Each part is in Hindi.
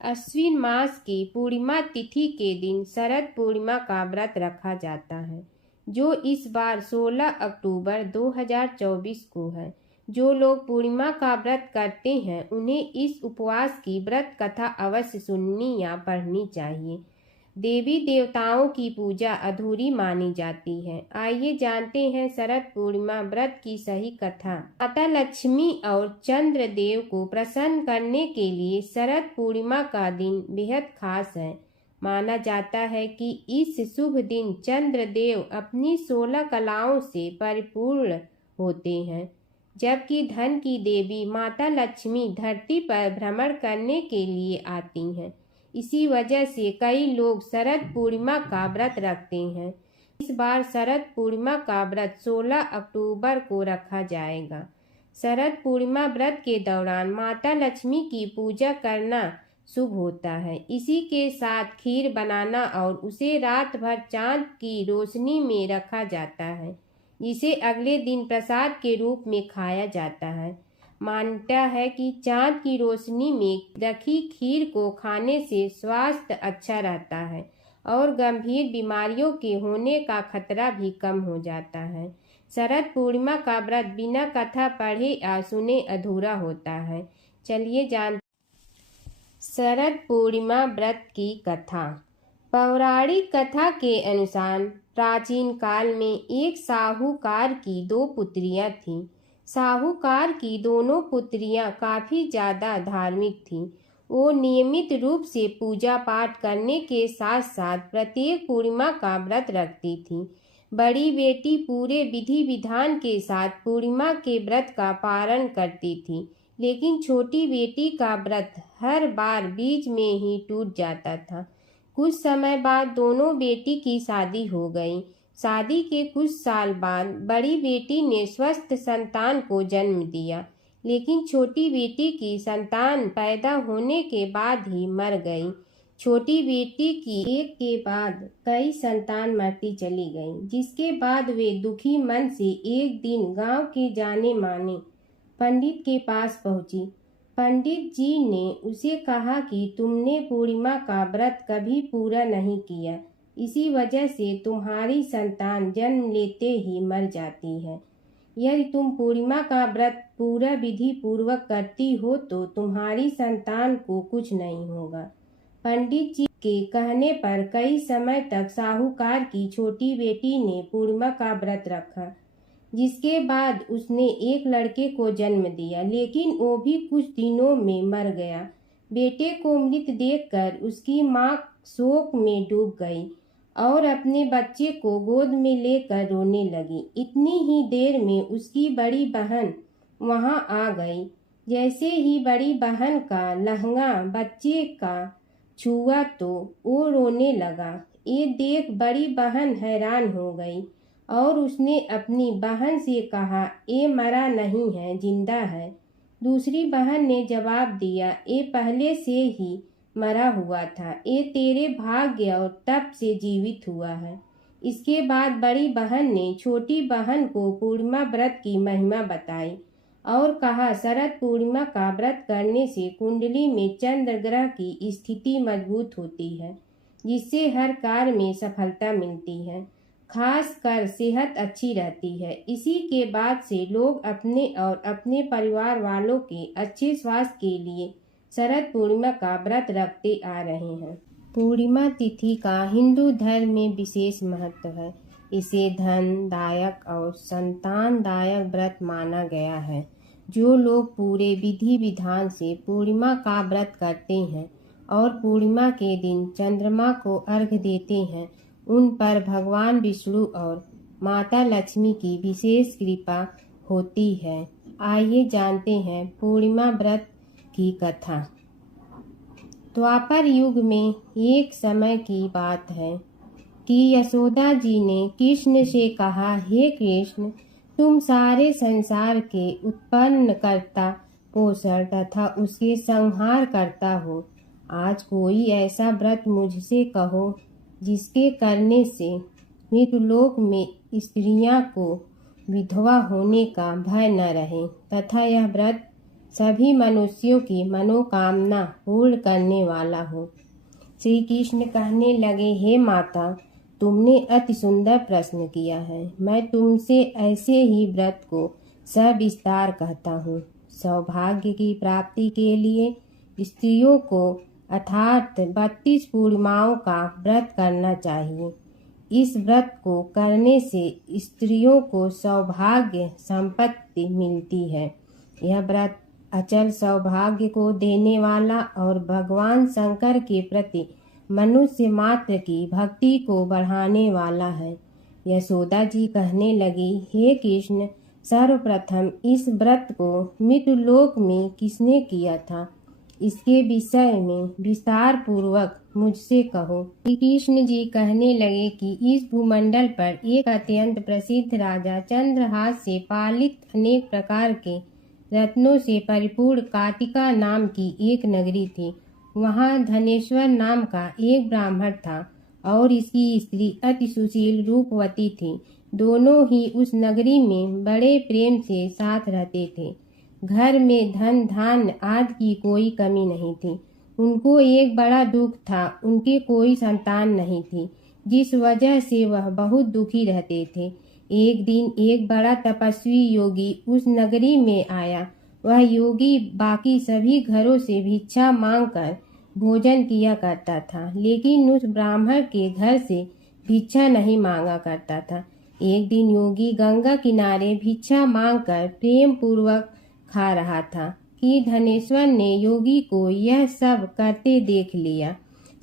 अश्विन मास की पूर्णिमा तिथि के दिन शरद पूर्णिमा का व्रत रखा जाता है, जो इस बार 16 अक्टूबर 2024 को है। जो लोग पूर्णिमा का व्रत करते हैं उन्हें इस उपवास की व्रत कथा अवश्य सुननी या पढ़नी चाहिए। देवी देवताओं की पूजा अधूरी मानी जाती है। आइए जानते हैं शरद पूर्णिमा व्रत की सही कथा। माता लक्ष्मी और चंद्रदेव को प्रसन्न करने के लिए शरद पूर्णिमा का दिन बेहद खास है। माना जाता है कि इस शुभ दिन चंद्रदेव अपनी 16 कलाओं से परिपूर्ण होते हैं, जबकि धन की देवी माता लक्ष्मी धरती पर भ्रमण करने के लिए आती हैं। इसी वजह से कई लोग शरद पूर्णिमा का व्रत रखते हैं। इस बार शरद पूर्णिमा का व्रत 16 अक्टूबर को रखा जाएगा। शरद पूर्णिमा व्रत के दौरान माता लक्ष्मी की पूजा करना शुभ होता है। इसी के साथ खीर बनाना और उसे रात भर चांद की रोशनी में रखा जाता है, जिसे अगले दिन प्रसाद के रूप में खाया जाता है। मान्यता है कि चांद की रोशनी में रखी खीर को खाने से स्वास्थ्य अच्छा रहता है और गंभीर बीमारियों के होने का खतरा भी कम हो जाता है। शरद पूर्णिमा का व्रत बिना कथा पढ़े या सुने अधूरा होता है। चलिए जानते शरद पूर्णिमा व्रत की कथा। पौराणिक कथा के अनुसार प्राचीन काल में एक साहूकार की 2 पुत्रियां थीं। साहूकार की दोनों पुत्रियां काफी ज्यादा धार्मिक थीं। वो नियमित रूप से पूजा पाठ करने के साथ साथ प्रत्येक पूर्णिमा का व्रत रखती थीं। बड़ी बेटी पूरे विधि विधान के साथ पूर्णिमा के व्रत का पालन करती थी, लेकिन छोटी बेटी का व्रत हर बार बीच में ही टूट जाता था। कुछ समय बाद दोनों बेटी की शादी हो गई। शादी के कुछ साल बाद बड़ी बेटी ने स्वस्थ संतान को जन्म दिया, लेकिन छोटी बेटी की संतान पैदा होने के बाद ही मर गई। छोटी बेटी की एक के बाद कई संतान मरती चली गईं, जिसके बाद वे दुखी मन से एक दिन गांव के जाने माने पंडित के पास पहुंची। पंडित जी ने उसे कहा कि तुमने पूर्णिमा का व्रत कभी पूरा नहीं किया, इसी वजह से तुम्हारी संतान जन्म लेते ही मर जाती है। यदि तुम पूर्णिमा का व्रत पूरा विधि पूर्वक करती हो तो तुम्हारी संतान को कुछ नहीं होगा। पंडित जी के कहने पर कई समय तक साहूकार की छोटी बेटी ने पूर्णिमा का व्रत रखा, जिसके बाद उसने एक लड़के को जन्म दिया, लेकिन वो भी कुछ दिनों में मर गया। बेटे को मृत देखकर उसकी माँ शोक में डूब गई और अपने बच्चे को गोद में लेकर रोने लगी। इतनी ही देर में उसकी बड़ी बहन वहां आ गई। जैसे ही बड़ी बहन का लहंगा बच्चे का छुआ तो वो रोने लगा। ये देख बड़ी बहन हैरान हो गई और उसने अपनी बहन से कहा, ये मरा नहीं है, जिंदा है। दूसरी बहन ने जवाब दिया, ये पहले से ही मरा हुआ था, ये तेरे भाग्य और तप से जीवित हुआ है। इसके बाद बड़ी बहन ने छोटी बहन को पूर्णिमा व्रत की महिमा बताई और कहा, शरद पूर्णिमा का व्रत करने से कुंडली में चंद्र ग्रह की स्थिति मजबूत होती है, जिससे हर कार्य में सफलता मिलती है, खास कर सेहत अच्छी रहती है। इसी के बाद से लोग अपने और अपने परिवार वालों के अच्छे स्वास्थ्य के लिए शरद पूर्णिमा का व्रत रखते आ रहे हैं। पूर्णिमा तिथि का हिंदू धर्म में विशेष महत्व है। इसे धनदायक और संतानदायक व्रत माना गया है। जो लोग पूरे विधि विधान से पूर्णिमा का व्रत करते हैं और पूर्णिमा के दिन चंद्रमा को अर्घ्य देते हैं, उन पर भगवान विष्णु और माता लक्ष्मी की विशेष कृपा होती है। आइए जानते हैं पूर्णिमा व्रत की कथा। द्वापर युग में एक समय की बात है कि यशोदा जी ने कृष्ण से कहा, हे कृष्ण, तुम सारे संसार के उत्पन्न करता, पोषण तथा उसके संहार करता हो। आज कोई ऐसा व्रत मुझसे कहो जिसके करने से मृतलोक में स्त्रियां को विधवा होने का भय न रहे तथा यह व्रत सभी मनुष्यों की मनोकामना पूर्ण करने वाला हूँ। श्री कृष्ण कहने लगे, हे माता, तुमने अति सुंदर प्रश्न किया है। मैं तुमसे ऐसे ही व्रत को सविस्तार कहता हूँ। सौभाग्य की प्राप्ति के लिए स्त्रियों को अर्थात 32 पूर्णिमाओं का व्रत करना चाहिए। इस व्रत को करने से स्त्रियों को सौभाग्य संपत्ति मिलती है। यह व्रत अचल सौभाग्य को देने वाला और भगवान शंकर के प्रति मनुष्य मात्र की भक्ति को बढ़ाने वाला है। यशोदा जी कहने लगी, हे कृष्ण, सर्वप्रथम इस व्रत को मृत्युलोक में किसने किया था? इसके विषय में विस्तार पूर्वक मुझसे कहो। श्री कृष्ण जी कहने लगे कि इस भूमंडल पर एक अत्यंत प्रसिद्ध राजा चंद्रहास से पालित अनेक प्रकार के रत्नों से परिपूर्ण काटिका नाम की एक नगरी थी। वहाँ धनेश्वर नाम का एक ब्राह्मण था और इसकी स्त्री अति सुशील रूपवती थी। दोनों ही उस नगरी में बड़े प्रेम से साथ रहते थे। घर में धन धान्य आदि की कोई कमी नहीं थी। उनको एक बड़ा दुख था, उनके कोई संतान नहीं थी, जिस वजह से वह बहुत दुखी रहते थे। एक दिन एक बड़ा तपस्वी योगी उस नगरी में आया। वह योगी बाकी सभी घरों से भिक्षा मांगकर भोजन किया करता था, लेकिन उस ब्राह्मण के घर से भिक्षा नहीं मांगा करता था। एक दिन योगी गंगा किनारे भिक्षा मांगकर प्रेम पूर्वक खा रहा था कि धनेश्वर ने योगी को यह सब करते देख लिया।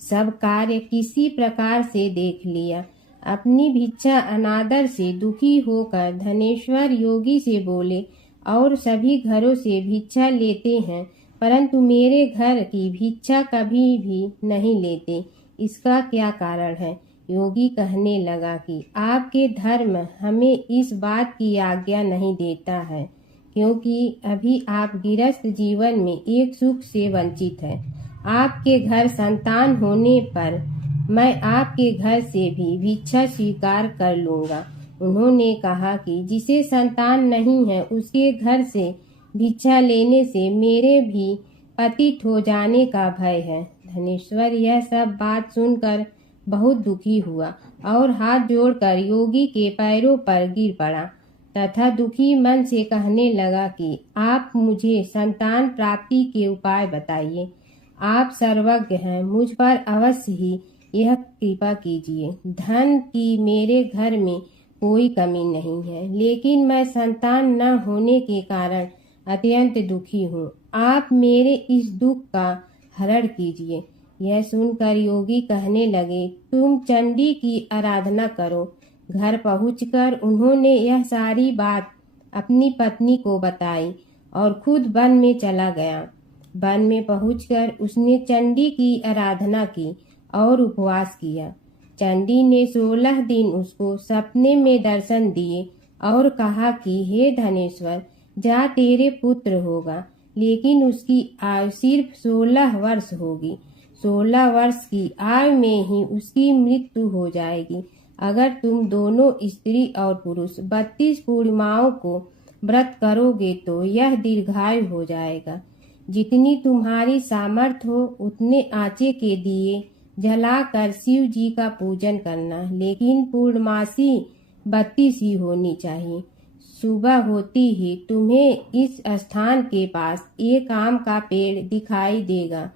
सब कार्य किसी प्रकार से देख लिया। अपनी भिक्षा अनादर से दुखी होकर धनेश्वर योगी से बोले, और सभी घरों से भिक्षा लेते हैं, परंतु मेरे घर की भिक्षा कभी भी नहीं लेते, इसका क्या कारण है? योगी कहने लगा कि आपके धर्म हमें इस बात की आज्ञा नहीं देता है, क्योंकि अभी आप गृहस्थ जीवन में एक सुख से वंचित हैं। आपके घर संतान होने पर मैं आपके घर से भी भिक्षा स्वीकार कर लूँगा। उन्होंने कहा कि जिसे संतान नहीं है उसके घर से भिक्षा लेने से मेरे भी पतित हो जाने का भय है। धनेश्वर यह सब बात सुनकर बहुत दुखी हुआ और हाथ जोड़कर योगी के पैरों पर गिर पड़ा तथा दुखी मन से कहने लगा कि आप मुझे संतान प्राप्ति के उपाय बताइए। आप सर्वज्ञ हैं, मुझ पर अवश्य ही यह कृपा कीजिए। धन की मेरे घर में कोई कमी नहीं है, लेकिन मैं संतान न होने के कारण अत्यंत दुखी हूँ। आप मेरे इस दुख का हरण कीजिए। यह सुनकर योगी कहने लगे, तुम चंडी की आराधना करो। घर पहुंचकर उन्होंने यह सारी बात अपनी पत्नी को बताई और खुद वन में चला गया। वन में पहुंचकर उसने चंडी की आराधना की और उपवास किया। चंडी ने 16 दिन उसको सपने में दर्शन दिए और कहा कि हे धनेश्वर, जा तेरे पुत्र होगा, लेकिन उसकी आयु सिर्फ 16 वर्ष होगी। 16 वर्ष की आयु में ही उसकी मृत्यु हो जाएगी। अगर तुम दोनों स्त्री और पुरुष 32 पूर्णिमाओं को व्रत करोगे तो यह दीर्घायु हो जाएगा। जितनी तुम्हारी सामर्थ्य हो उतने आंचे के दिए जलाकर शिव जी का पूजन करना, लेकिन पूर्णमासी 32 ही होनी चाहिए। सुबह होती ही तुम्हें इस स्थान के पास एक आम का पेड़ दिखाई देगा।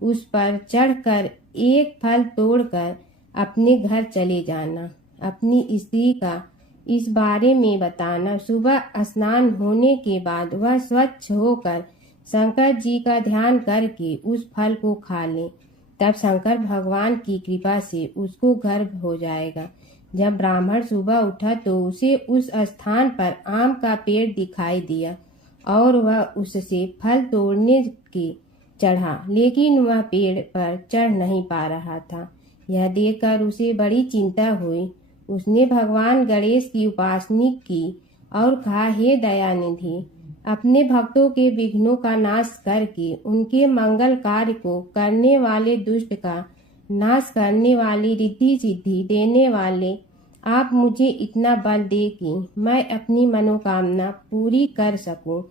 उस पर चढ़कर एक फल तोड़कर अपने घर चले जाना। अपनी स्त्री का इस बारे में बताना। सुबह स्नान होने के बाद वह स्वच्छ होकर शंकर जी का ध्यान करके उस फल को खा ले। तब शंकर भगवान की कृपा से उसको गर्भ हो जाएगा। जब ब्राह्मण सुबह उठा तो उसे उस स्थान पर आम का पेड़ दिखाई दिया और वह उससे फल तोड़ने के चढ़ा, लेकिन वह पेड़ पर चढ़ नहीं पा रहा था। यह देखकर उसे बड़ी चिंता हुई। उसने भगवान गणेश की उपासना की और कहा, हे दयानिधि, अपने भक्तों के विघ्नों का नाश करके उनके मंगल कार्य को करने वाले, दुष्ट का नाश करने वाली, रिद्धि सिद्धि देने वाले, आप मुझे इतना बल दे कि मैं अपनी मनोकामना पूरी कर सकूं।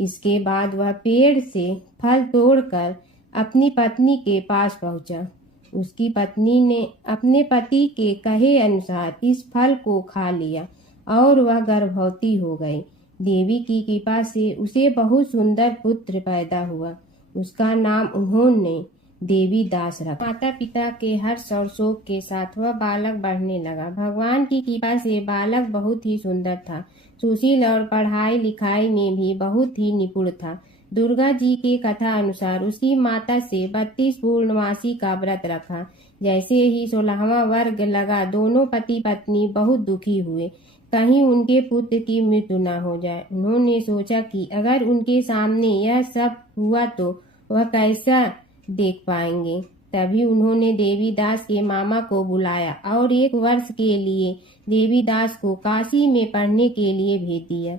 इसके बाद वह पेड़ से फल तोड़कर अपनी पत्नी के पास पहुंचा। उसकी पत्नी ने अपने पति के कहे अनुसार इस फल को खा लिया और वह गर्भवती हो गई। देवी की कृपा से उसे बहुत सुंदर पुत्र पैदा हुआ। उसका नाम उन्होंने देवी दास रखा। माता पिता के हर्ष और शोक के साथ वह बालक बढ़ने लगा। भगवान की कृपा से बालक बहुत ही सुंदर था, सुशील और पढ़ाई लिखाई में भी बहुत ही निपुण था। दुर्गा जी के कथा अनुसार उसकी माता से 32 पूर्णमासी का व्रत रखा। जैसे ही 16वां वर्ग लगा, दोनों पति पत्नी बहुत दुखी हुए, कहीं उनके पुत्र की मृत्यु न हो जाए। उन्होंने सोचा कि अगर उनके सामने यह सब हुआ तो वह कैसा देख पाएंगे। तभी उन्होंने देवीदास के मामा को बुलाया और 1 वर्ष के लिए देवीदास को काशी में पढ़ने के लिए भेज दिया।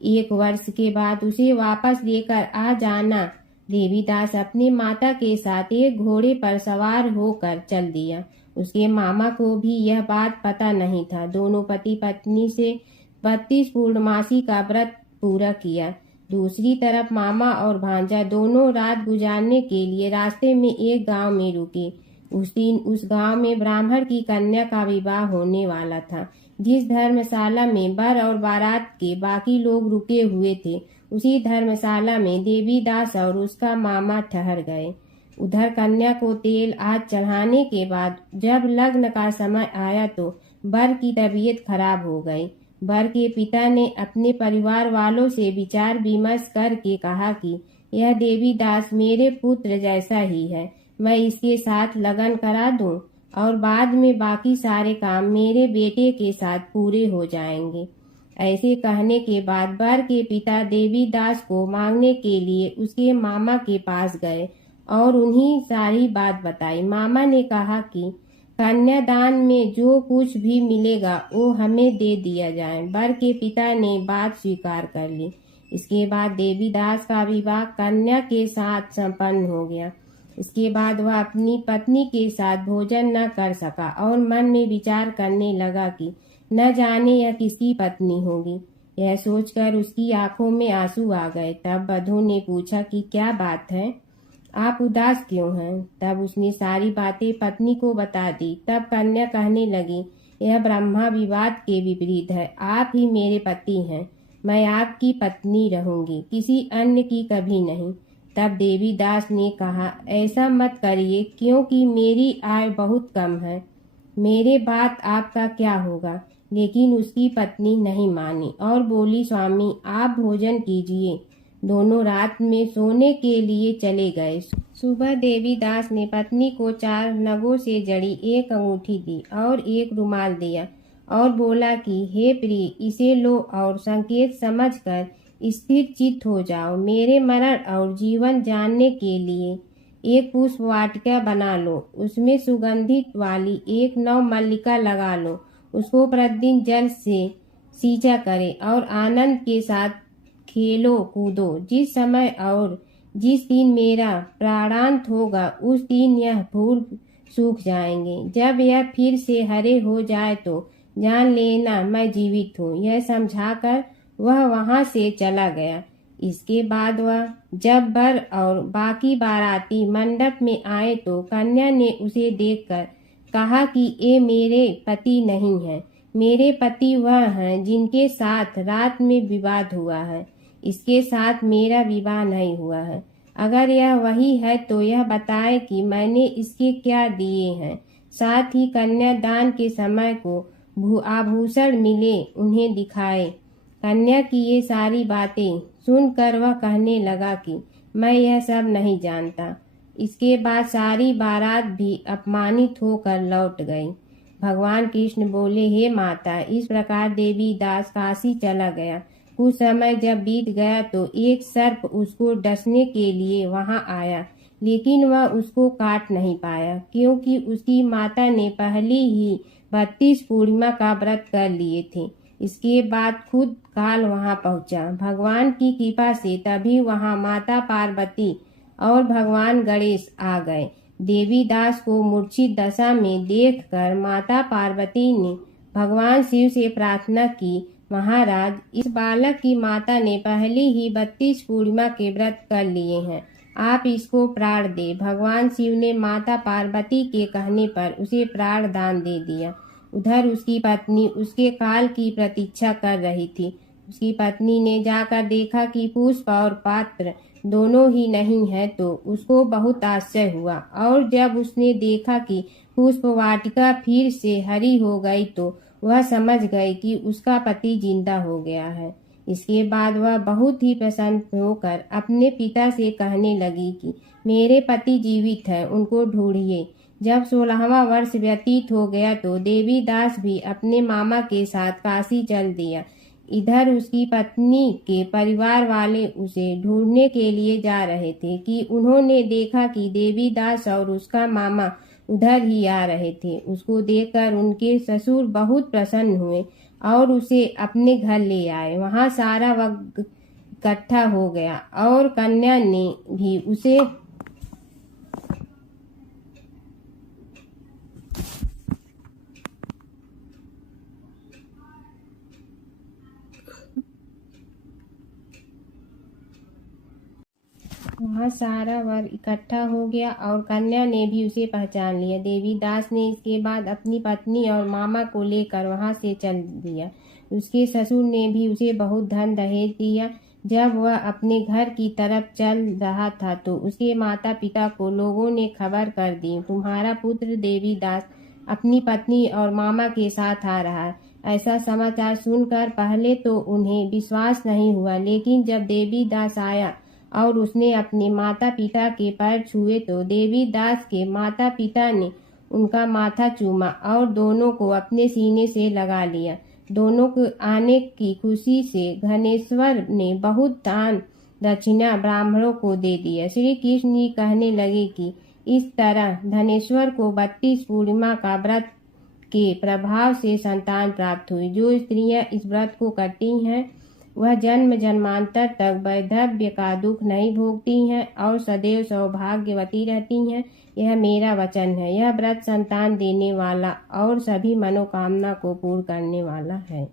1 वर्ष के बाद उसे वापस लेकर आ जाना। देवीदास अपने माता के साथ एक घोड़े पर सवार होकर चल दिया। उसके मामा को भी यह बात पता नहीं था। दोनों पति पत्नी से 32 पूर्णमासी का व्रत पूरा किया। दूसरी तरफ मामा और भांजा दोनों रात गुजारने के लिए रास्ते में एक गांव में रुके। उस दिन उस गांव में ब्राह्मण की कन्या का विवाह होने वाला था। जिस धर्मशाला में वर और बारात के बाकी लोग रुके हुए थे, उसी धर्मशाला में देवीदास और उसका मामा ठहर गए। उधर कन्या को तेल आज चढ़ाने के बाद जब लग्न का समय आया तो वर की तबीयत खराब हो गई। वर के पिता ने अपने परिवार वालों से विचार विमर्श करके कहा कि यह देवीदास मेरे पुत्र जैसा ही है, मैं इसके साथ लगन करा दूं और बाद में बाकी सारे काम मेरे बेटे के साथ पूरे हो जाएंगे। ऐसे कहने के बाद वर के पिता देवीदास को मांगने के लिए उसके मामा के पास गए और उन्हीं सारी बात बताई। मामा ने कहा कि कन्यादान में जो कुछ भी मिलेगा वो हमें दे दिया जाए। वर के पिता ने बात स्वीकार कर ली। इसके बाद देवीदास का विवाह कन्या के साथ संपन्न हो गया। इसके बाद वह अपनी पत्नी के साथ भोजन न कर सका और मन में विचार करने लगा कि न जाने यह किसकी पत्नी होगी। यह सोचकर उसकी आंखों में आंसू आ गए। तब वधू ने पूछा कि क्या बात है, आप उदास क्यों हैं? तब उसने सारी बातें पत्नी को बता दी। तब कन्या कहने लगी, यह ब्रह्मा विवाद के विपरीत है। आप ही मेरे पति हैं, मैं आपकी पत्नी रहूंगी, किसी अन्य की कभी नहीं। तब देवीदास ने कहा, ऐसा मत करिए, क्योंकि मेरी आय बहुत कम है, मेरे बाद आपका क्या होगा। लेकिन उसकी पत्नी नहीं मानी और बोली, स्वामी आप भोजन कीजिए। दोनों रात में सोने के लिए चले गए। सुबह देवीदास ने पत्नी को 4 नगों से जड़ी एक अंगूठी दी और एक रुमाल दिया और बोला कि हे प्रिय, इसे लो और संकेत समझकर स्थिर चित्त हो जाओ। मेरे मरण और जीवन जानने के लिए एक पुष्प वाटिका बना लो, उसमें सुगंधित वाली 1 नव मल्लिका लगा लो, उसको प्रतिदिन जल से सींचा करे और आनंद के साथ खेलो कूदो। जिस समय और जिस दिन मेरा प्राणांत होगा उस दिन यह फूल सूख जाएंगे। जब यह फिर से हरे हो जाए तो जान लेना मैं जीवित हूँ। यह समझाकर वह वहां से चला गया। इसके बाद वह जब वर और बाकी बाराती मंडप में आए तो कन्या ने उसे देखकर कहा कि ये मेरे पति नहीं है, मेरे पति वह हैं जिनके साथ रात में विवाद हुआ है, इसके साथ मेरा विवाह नहीं हुआ है। अगर यह वही है तो यह बताए कि मैंने इसके क्या दिए हैं, साथ ही कन्यादान के समय को आभूषण मिले उन्हें दिखाए। कन्या की ये सारी बातें सुनकर वह कहने लगा कि मैं यह सब नहीं जानता। इसके बाद सारी बारात भी अपमानित होकर लौट गई। भगवान कृष्ण बोले, हे माता, इस प्रकार देवीदास काशी चला गया। कुछ समय जब बीत गया तो एक सर्प उसको डसने के लिए वहां आया, लेकिन वह उसको काट नहीं पाया, क्योंकि उसकी माता ने पहले ही 32 पूर्णिमा का व्रत कर लिए थे। इसके बाद खुद काल वहां पहुंचा। भगवान की कृपा से तभी वहां माता पार्वती और भगवान गणेश आ गए। देवीदास को मूर्छित दशा में देखकर माता पार्वती ने भगवान शिव से प्रार्थना की, महाराज, इस बालक की माता ने पहले ही 32 पूर्णिमा के व्रत कर लिए हैं। आप इसको प्राण दे। भगवान शिव ने माता पार्वती के कहने पर उसे प्राण दान दे दिया। उधर उसकी पत्नी उसके काल की प्रतीक्षा कर रही थी। उसकी पत्नी ने जाकर देखा कि पुष्प और पात्र दोनों ही नहीं है तो उसको बहुत आश्चर्य हुआ, और जब उसने देखा कि पुष्प वाटिका फिर से हरी हो गई तो वह समझ गई कि उसका पति जिंदा हो गया है। इसके बाद वह बहुत ही प्रसन्न होकर अपने पिता से कहने लगी कि मेरे पति जीवित हैं, उनको ढूंढिए। जब 16वां वर्ष व्यतीत हो गया तो देवी दास भी अपने मामा के साथ काशी चल दिया। इधर उसकी पत्नी के परिवार वाले उसे ढूंढने के लिए जा रहे थे कि उन्होंने देखा कि देवी दास और उसका मामा उधर ही आ रहे थे। उसको देखकर उनके ससुर बहुत प्रसन्न हुए और उसे अपने घर ले आए। वहां सारा वर्ग इकट्ठा हो गया और कन्या ने भी उसे कन्या ने भी उसे पहचान लिया। देवी दास ने इसके बाद अपनी पत्नी और मामा को लेकर वहां से चल दिया। उसके ससुर ने भी उसे बहुत धन दहेज दिया। जब वह अपने घर की तरफ चल रहा था तो उसके माता पिता को लोगों ने खबर कर दी, तुम्हारा पुत्र देवी दास अपनी पत्नी और मामा के साथ आ रहा है। ऐसा समाचार सुनकर पहले तो उन्हें विश्वास नहीं हुआ, लेकिन जब देवी दास आया और उसने अपने माता पिता के पैर छुए तो देवी दास के माता पिता ने उनका माथा चूमा और दोनों को अपने सीने से लगा लिया। दोनों के आने की खुशी से धनेश्वर ने बहुत दान दक्षिणा ब्राह्मणों को दे दिया। श्री कृष्ण जी कहने लगे कि इस तरह धनेश्वर को 32 पूर्णिमा का व्रत के प्रभाव से संतान प्राप्त हुई। जो स्त्रियां इस व्रत को करती हैं वह जन्म जन्मांतर तक वैधव्य का दुख नहीं भोगती हैं और सदैव सौभाग्यवती रहती हैं। यह मेरा वचन है। यह व्रत संतान देने वाला और सभी मनोकामना को पूर्ण करने वाला है।